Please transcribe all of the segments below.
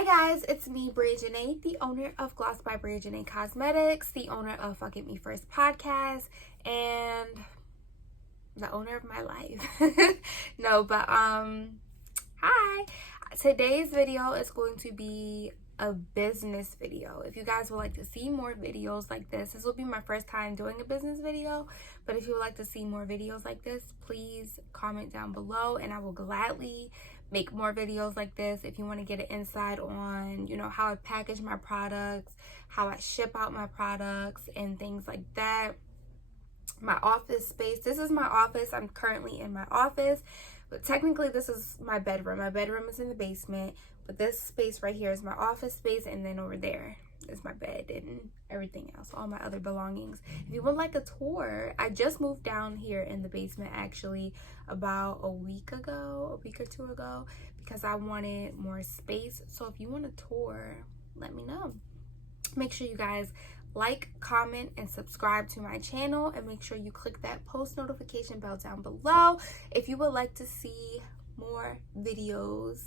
Hi guys, it's me, Bria Janae, the owner of Gloss by Bria Janae Cosmetics, the owner of Fuck It Me First podcast, and the owner of my life. Hi. Today's video is going to be a business video. If you guys would like to see more videos like this will be my first time doing a business video, but if you would like to see more videos like this, please comment down below and I will gladly make more videos like this. If you want to get an insight on, how I package my products, how I ship out my products and things like that. My office space. This is my office. I'm currently in my office, but technically this is my bedroom. My bedroom is in the basement, but this space right here is my office space, and then over there is my bed and everything else, all my other belongings. If you would like a tour, I just moved down here in the basement actually about a week or two ago, because I wanted more space. So if you want a tour, let me know. Make sure you guys like, comment, and subscribe to my channel, and make sure you click that post notification bell down below if you would like to see more videos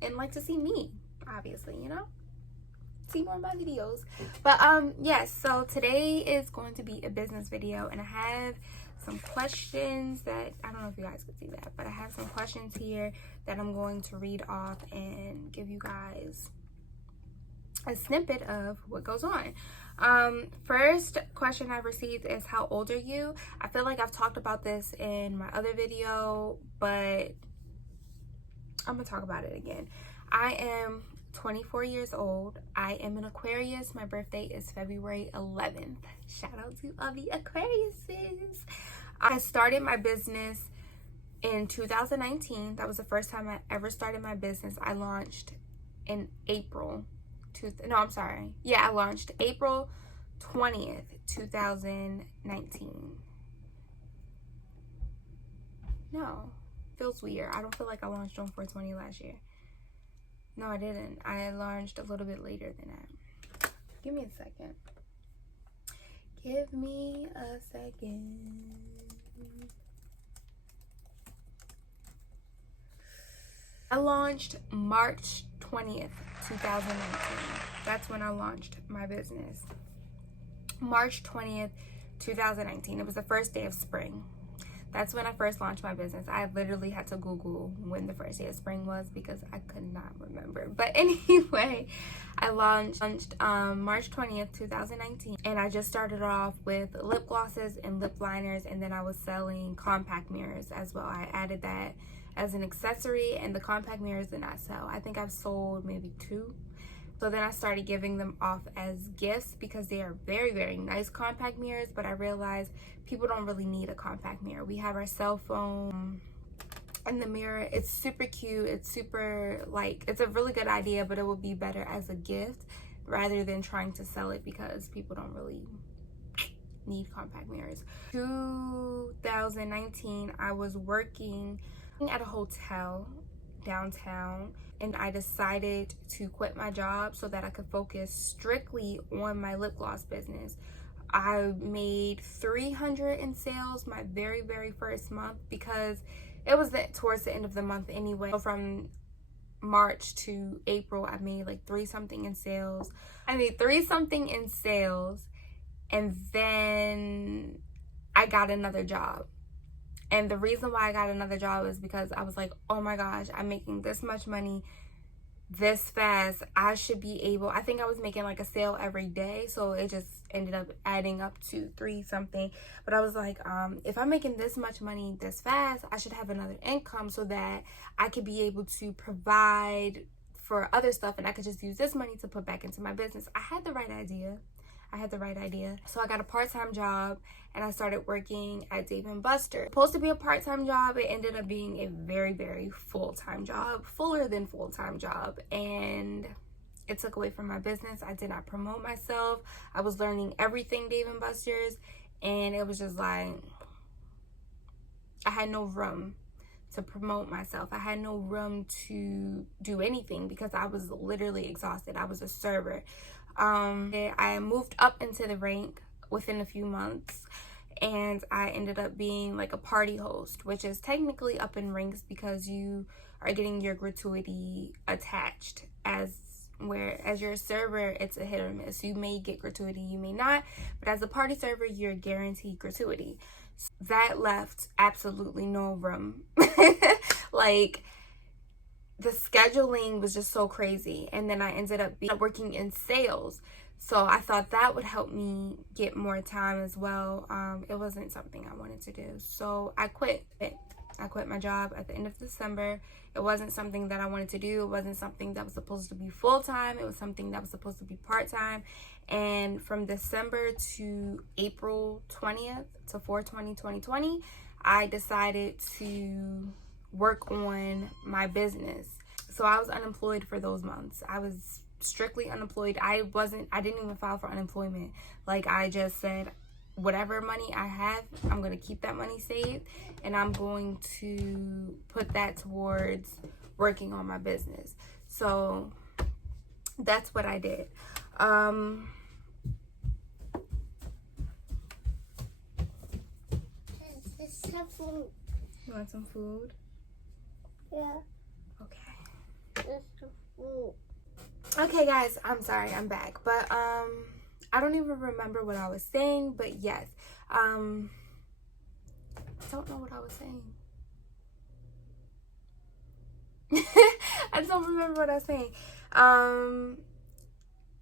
and like to see me, obviously, see more of my videos. But yes, so today is going to be a business video, and I have some questions that I don't know if you guys could see that, but I have some questions here that I'm going to read off and give you guys a snippet of what goes on. First question I've received is, how old are you? I feel like I've talked about this in my other video, but I'm gonna talk about it again. I am 24 years old. I am an Aquarius. My birthday is February 11th. Shout out to all the Aquariuses. I started my business in 2019. That was the first time I ever started my business. I launched in April. I launched April 20th, 2019. No, feels weird. I don't feel like I launched on 4/20 last year. No, I didn't. I launched a little bit later than that. Give me a second. Give me a second. I launched March 20th, 2019. That's when I launched my business. March 20th, 2019. It was the first day of spring. That's when I first launched my business. I literally had to Google when the first day of spring was because I could not remember. But anyway, I launched March 20th, 2019. And I just started off with lip glosses and lip liners. And then I was selling compact mirrors as well. I added that as an accessory, and the compact mirrors did not sell. I think I've sold maybe 2. So then I started giving them off as gifts because they are very, very nice compact mirrors, but I realized people don't really need a compact mirror. We have our cell phone and the mirror. It's super cute. It's super, it's a really good idea, but it would be better as a gift rather than trying to sell it because people don't really need compact mirrors. 2019, I was working at a hotel downtown, and I decided to quit my job so that I could focus strictly on my lip gloss business. I made $300 in sales my very, very first month because it was towards the end of the month anyway. So from March to April, I made like 3-something in sales. I made 3-something in sales, and then I got another job. And the reason why I got another job is because I was like, oh my gosh, I'm making this much money this fast. I should be able, I think I was making like a sale every day. So it just ended up adding up to 3-something. But I was like, if I'm making this much money this fast, I should have another income so that I could be able to provide for other stuff. And I could just use this money to put back into my business. I had the right idea. So I got a part-time job and I started working at Dave & Buster's. Supposed to be a part-time job, it ended up being a very, very full-time job, fuller than full-time job, and it took away from my business. I did not promote myself. I was learning everything Dave & Buster's, and it was just like, I had no room to promote myself. I had no room to do anything because I was literally exhausted. I was a server. I moved up into the rank within a few months, and I ended up being like a party host, which is technically up in ranks because you are getting your gratuity attached. As your server, it's a hit or miss. You may get gratuity, you may not, but as a party server, you're guaranteed gratuity. So that left absolutely no room. Like, the scheduling was just so crazy, and then I ended up working in sales, so I thought that would help me get more time as well. It wasn't something I wanted to do, so I quit my job at the end of December. It wasn't something that I wanted to do. It wasn't something that was supposed to be full-time. It was something that was supposed to be part-time. And from December to April 20th to 4/20/2020, I decided to work on my business. So I was unemployed for those months. I was strictly unemployed. I didn't even file for unemployment. Like, I just said, whatever money I have, I'm going to keep that money saved, and I'm going to put that towards working on my business. So that's what I did. You want some food? Yeah. Okay. Okay, guys, I'm sorry, I'm back. But I don't even remember what I was saying, but yes. I don't know what I was saying. I don't remember what I was saying.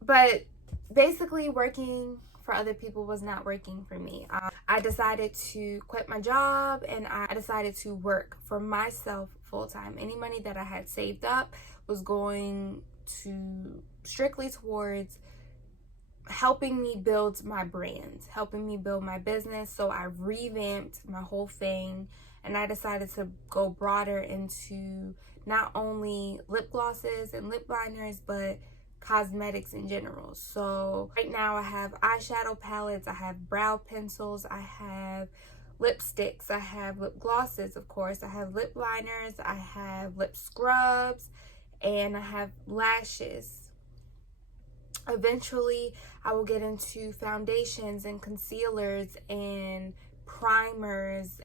But basically, working for other people was not working for me. I decided to quit my job, and I decided to work for myself full-time. Any money that I had saved up was going to strictly towards helping me build my brand, helping me build my business. So I revamped my whole thing, and I decided to go broader into not only lip glosses and lip liners, but cosmetics in general. So right now I have eyeshadow palettes, I have brow pencils, I have lipsticks, I have lip glosses, of course, I have lip liners, I have lip scrubs, and I have lashes. Eventually I will get into foundations and concealers and primers,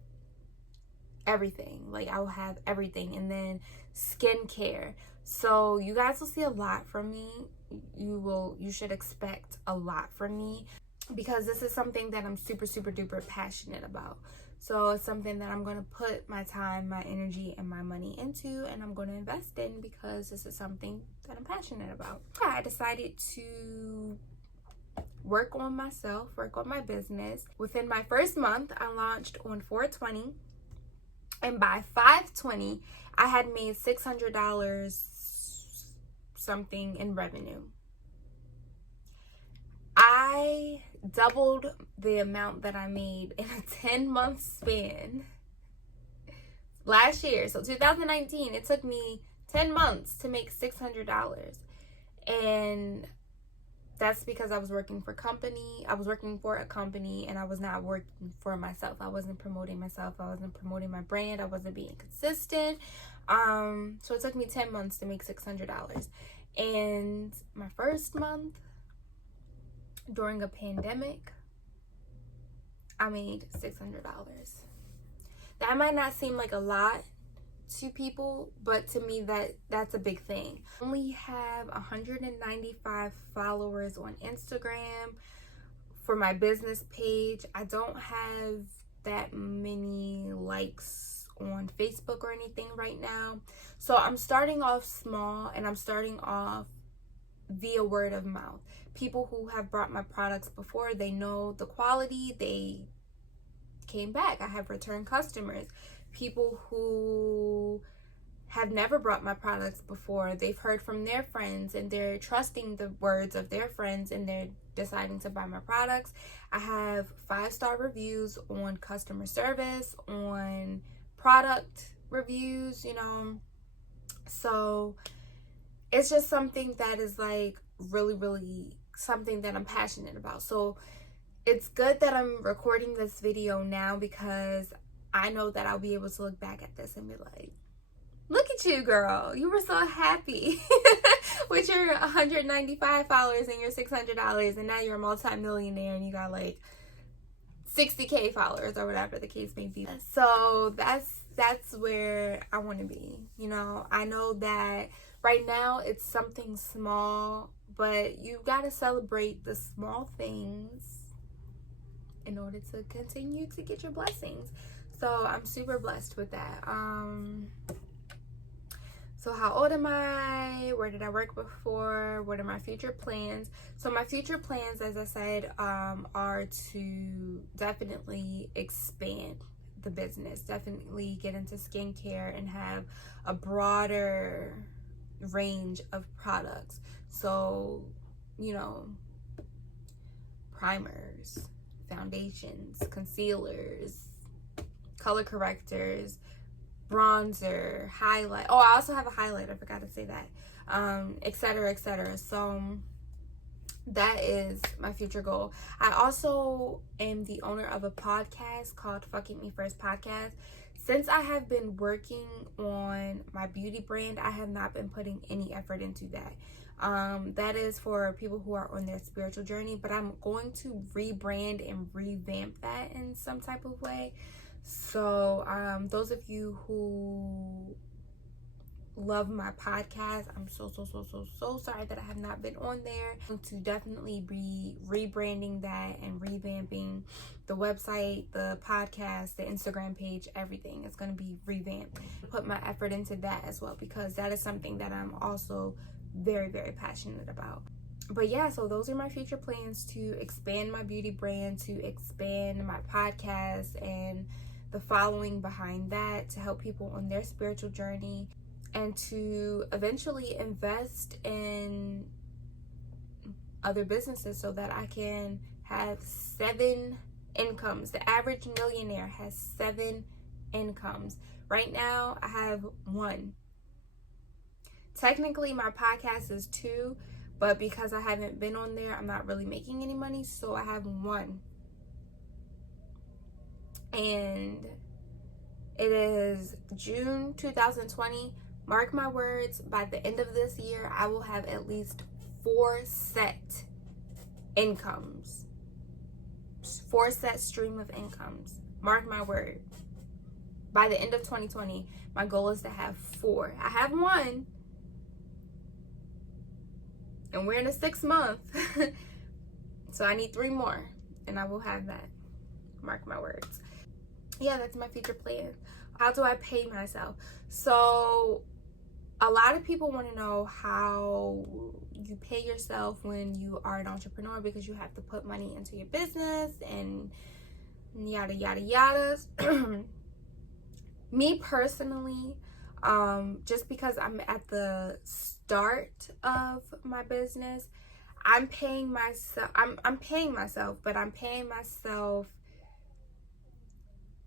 everything. Like, I will have everything. And then skincare. So you guys will see a lot from me. You should expect a lot from me, because this is something that I'm super duper passionate about. So it's something that I'm going to put my time, my energy, and my money into, and I'm going to invest in, because this is something that I'm passionate about. I decided to work on myself, work on my business. Within my first month, I launched on 4/20, and by 5/20, I had made $600 something in revenue. I doubled the amount that I made in a 10-month span last year. So 2019, it took me 10 months to make $600. And that's because I was working for a company, and I was not working for myself. I wasn't promoting myself. I wasn't promoting my brand. I wasn't being consistent. So it took me 10 months to make $600. And my first month during a pandemic, I made $600. That might not seem like a lot to people, but to me that's a big thing. I only have 195 followers on Instagram for my business page. I don't have that many likes on Facebook or anything right now. So I'm starting off small, and I'm starting off via word of mouth. People who have bought my products before, they know the quality, they came back. I have return customers. People who have never bought my products before, they've heard from their friends, and they're trusting the words of their friends, and they're deciding to buy my products. I have 5-star reviews on customer service, on product reviews, so it's just something that is like really something that I'm passionate about. So it's good that I'm recording this video now, because I know that I'll be able to look back at this and be like, look at you, girl, you were so happy with your 195 followers and your $600, and now you're a multi-millionaire and you got like 60K followers or whatever the case may be. So that's that's where I want to be. You know, I know that right now it's something small, but you got to celebrate the small things in order to continue to get your blessings. So I'm super blessed with that. So how old am I? Where did I work before? What are my future plans? So my future plans, as I said, are to definitely expand the business, definitely get into skincare and have a broader range of products. So, you know, primers, foundations, concealers, color correctors, bronzer, highlight. Oh, I also have a highlight. I forgot to say that. Etc., etc. So that is my future goal. I also am the owner of a podcast called Fucking Me First Podcast. Since I have been working on my beauty brand, I have not been putting any effort into that. That is for people who are on their spiritual journey, but I'm going to rebrand and revamp that in some type of way. So those of you who love my podcast, I'm so sorry that I have not been on there. I'm going to definitely be rebranding that and revamping the website, the podcast, the Instagram page, everything. It's going to be revamped. Put my effort into that as well, because that is something that I'm also very passionate about. But yeah, so those are my future plans: to expand my beauty brand, to expand my podcast and the following behind that, to help people on their spiritual journey, and to eventually invest in other businesses so that I can have 7 incomes. The average millionaire has 7 incomes. Right now, I have 1. Technically, my podcast is 2, but because I haven't been on there, I'm not really making any money, so I have 1. And it is June 2020. Mark my words, by the end of this year, I will have at least 4 set incomes. 4 set stream of incomes. Mark my word. By the end of 2020, my goal is to have 4. I have 1. And we're in the 6th month. So I need 3 more. And I will have that. Mark my words. Yeah, that's my future plan. How do I pay myself? So a lot of people want to know how you pay yourself when you are an entrepreneur, because you have to put money into your business and yada yada. Me personally, just because I'm at the start of my business, I'm paying myself, but I'm paying myself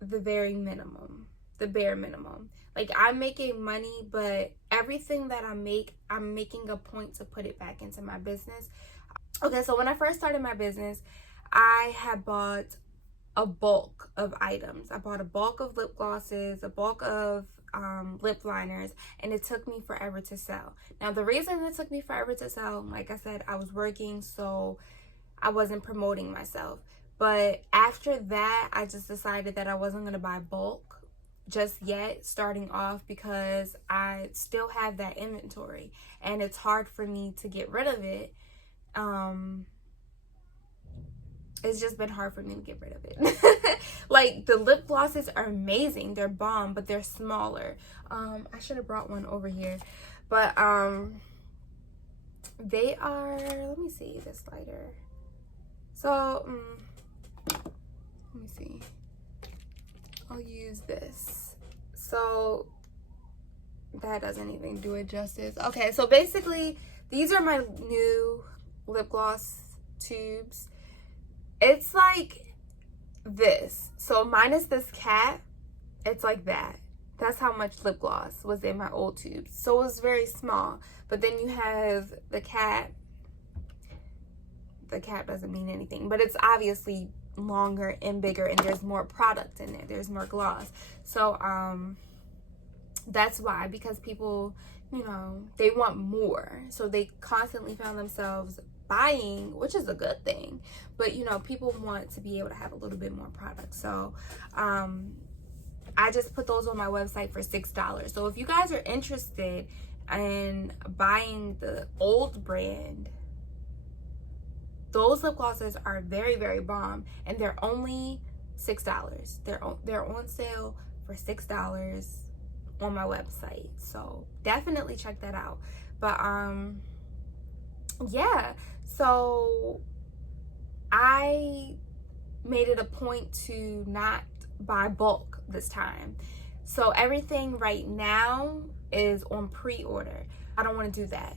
the very minimum, the bare minimum. Like, I'm making money, but everything that I make, I'm making a point to put it back into my business. Okay, so when I first started my business, I had bought a bulk of items. I bought a bulk of lip glosses, a bulk of lip liners, and it took me forever to sell. Now, the reason it took me forever to sell, like I said, I was working, so I wasn't promoting myself. But after that, I just decided that I wasn't going to buy bulk just yet, starting off, because I still have that inventory and it's hard for me to get rid of it. It's just been hard for me to get rid of it. Like, the lip glosses are amazing, they're bomb, but they're smaller. I should have brought one over here, but they are, let me see this lighter. So let me see, I'll use this. So that doesn't even do it justice. Okay, so basically these are my new lip gloss tubes. It's like this. So minus this cap, it's like that. That's how much lip gloss was in my old tubes. So it was very small. But then you have the cap. The cap doesn't mean anything, but it's obviously longer and bigger, and there's more product in there. There's more gloss. So that's why, because people, you know, they want more. So they constantly found themselves buying, which is a good thing, but you know, people want to be able to have a little bit more product. So I just put those on my website for $6. So if you guys are interested in buying the old brand, those lip glosses are very, very bomb, and they're only $6. They're on sale for $6 on my website. So definitely check that out. But yeah, so I made it a point to not buy bulk this time. So everything right now is on pre-order. I don't want to do that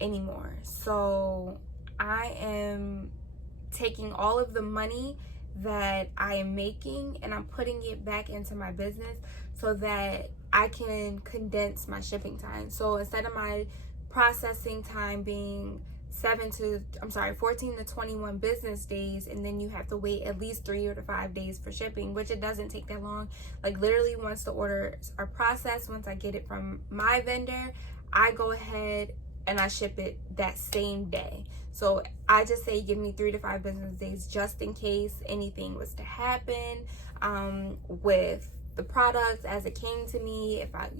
anymore. So I am taking all of the money that I am making and I'm putting it back into my business so that I can condense my shipping time. So instead of my processing time being 14 to 21 business days, and then you have to wait at least 3 to 5 days for shipping, which it doesn't take that long. Like literally once the orders are processed, once I get it from my vendor, I go ahead and I ship it that same day. So I just say give me 3 to 5 business days just in case anything was to happen with the products as it came to me, if I,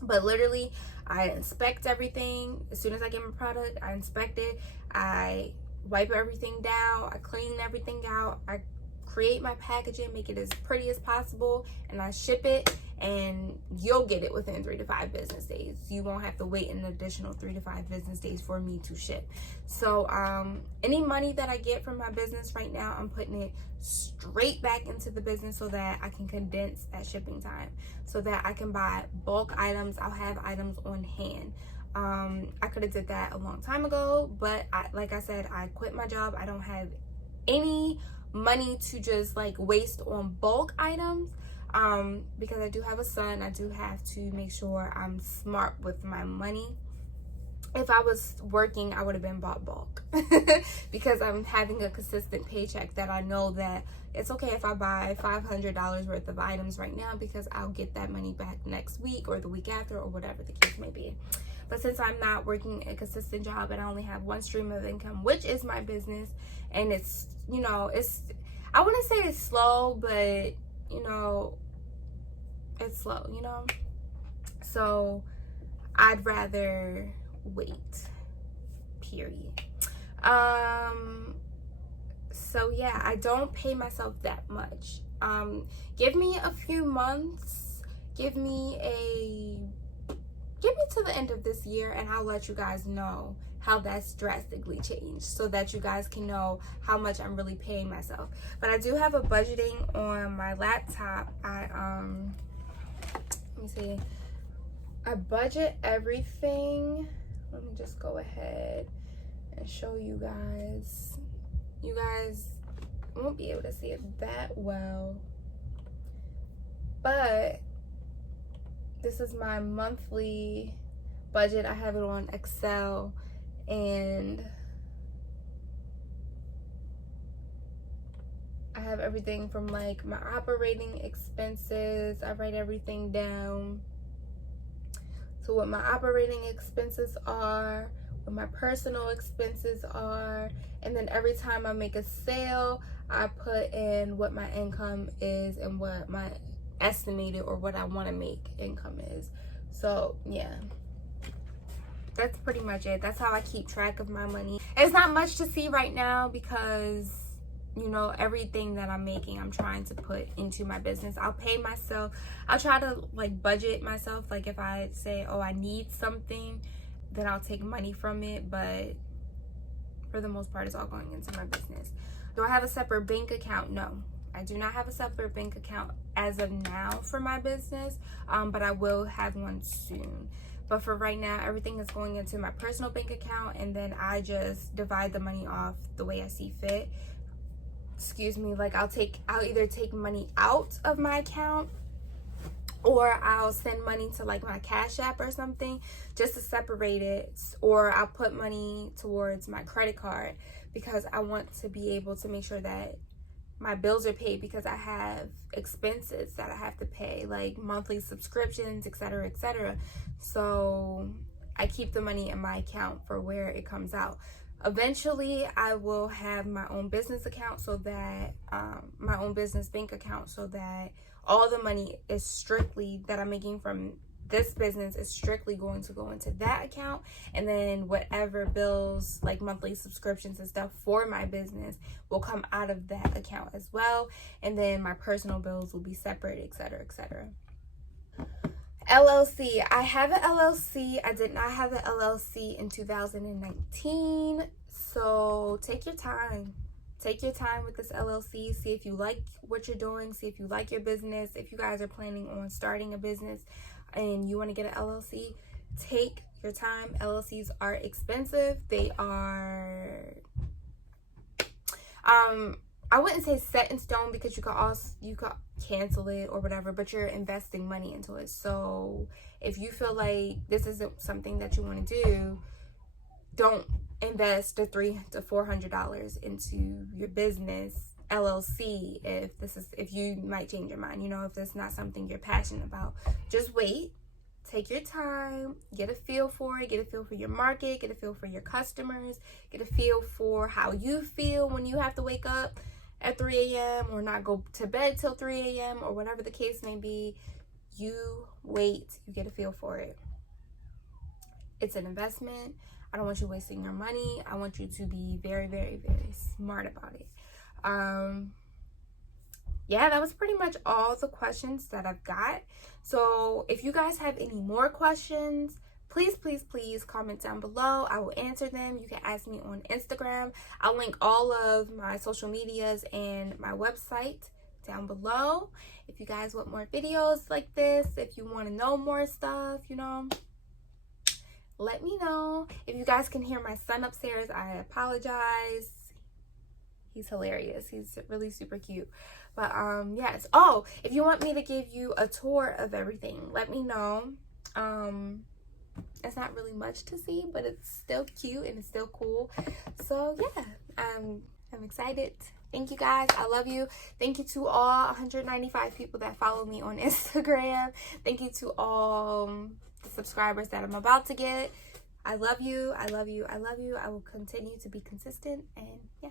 but literally I inspect everything. As soon as I get my product, I inspect it, I wipe everything down, I clean everything out, I create my packaging, make it as pretty as possible, and I ship it, and you'll get it within 3 to 5 business days. You won't have to wait an additional 3 to 5 business days for me to ship. So any money that I get from my business right now, I'm putting it straight back into the business so that I can condense that shipping time, so that I can buy bulk items. I'll have items on hand. I could have did that a long time ago, but like I said, I quit my job. I don't have any money to just like waste on bulk items, because I do have a son. I do have to make sure I'm smart with my money. If I was working, I would have been bought bulk because I'm having a consistent paycheck that I know that it's okay if I buy $500 worth of items right now, because I'll get that money back next week or the week after or whatever the case may be. But since I'm not working a consistent job and I only have one stream of income, which is my business, and it's, I wouldn't say it's slow, but, it's slow, So I'd rather wait, period. So yeah, I don't pay myself that much. Give me a few months, give me to the end of this year, and I'll let you guys know how that's drastically changed, so that you guys can know how much I'm really paying myself. But I do have a budgeting on my laptop. Let me see. I budget everything. Let me just go ahead and show you guys. You guys won't be able to see it that well, but this is my monthly budget. I have it on Excel, and I have everything from like my operating expenses. I write everything down. So what my operating expenses are, what my personal expenses are, and then every time I make a sale, I put in what my income is and what my estimated or what I want to make income is. So yeah, that's pretty much it. That's how I keep track of my money. It's not much to see right now because everything that I'm making, I'm trying to put into my business. I'll pay myself. I'll try to like budget myself. Like if I say, oh, I need something, then I'll take money from it. But for the most part, it's all going into my business. Do I have a separate bank account? No, I do not have a separate bank account as of now for my business, but I will have one soon. But for right now, everything is going into my personal bank account, and then I just divide the money off the way I see fit. Excuse me, like I'll either take money out of my account, or I'll send money to like my Cash App or something just to separate it, or I'll put money towards my credit card because I want to be able to make sure that my bills are paid, because I have expenses that I have to pay, like monthly subscriptions, etc., etc. So I keep the money in my account for where it comes out. Eventually, I will have my own business account, so that my own business bank account, so that all the money is strictly that I'm making from this business is strictly going to go into that account, and then whatever bills, like monthly subscriptions and stuff for my business, will come out of that account as well, and then my personal bills will be separate, etc., etc. LLC. I have an LLC. I did not have an LLC in 2019, so take your time. Take your time with this LLC. See if you like what you're doing. See if you like your business. If you guys are planning on starting a business and you want to get an LLC, take your time. LLCs are expensive. They are I wouldn't say set in stone, because you could cancel it or whatever, but you're investing money into it. So if you feel like this isn't something that you want to do, don't invest the $300 to $400 into your business LLC if you might change your mind. If that's not something you're passionate about, just wait. Take your time, get a feel for it, get a feel for your market, get a feel for your customers, get a feel for how you feel when you have to wake up at 3 a.m. or not go to bed till 3 a.m. or whatever the case may be. You wait, you get a feel for it. It's an investment. I don't want you wasting your money. I want you to be very, very, very smart about it. Yeah, that was pretty much all the questions that I've got. So if you guys have any more questions, please, please, please comment down below. I will answer them. You can ask me on Instagram. I'll link all of my social medias and my website down below. If you guys want more videos like this, if you want to know more stuff, let me know. If you guys can hear my son upstairs, I apologize. He's hilarious. He's really super cute. But yes. Oh, if you want me to give you a tour of everything, let me know. It's not really much to see, but it's still cute and it's still cool. So yeah, I'm excited. Thank you guys. I love you. Thank you to all 195 people that follow me on Instagram. Thank you to all the subscribers that I'm about to get. I love you. I love you. I love you. I will continue to be consistent, and yeah.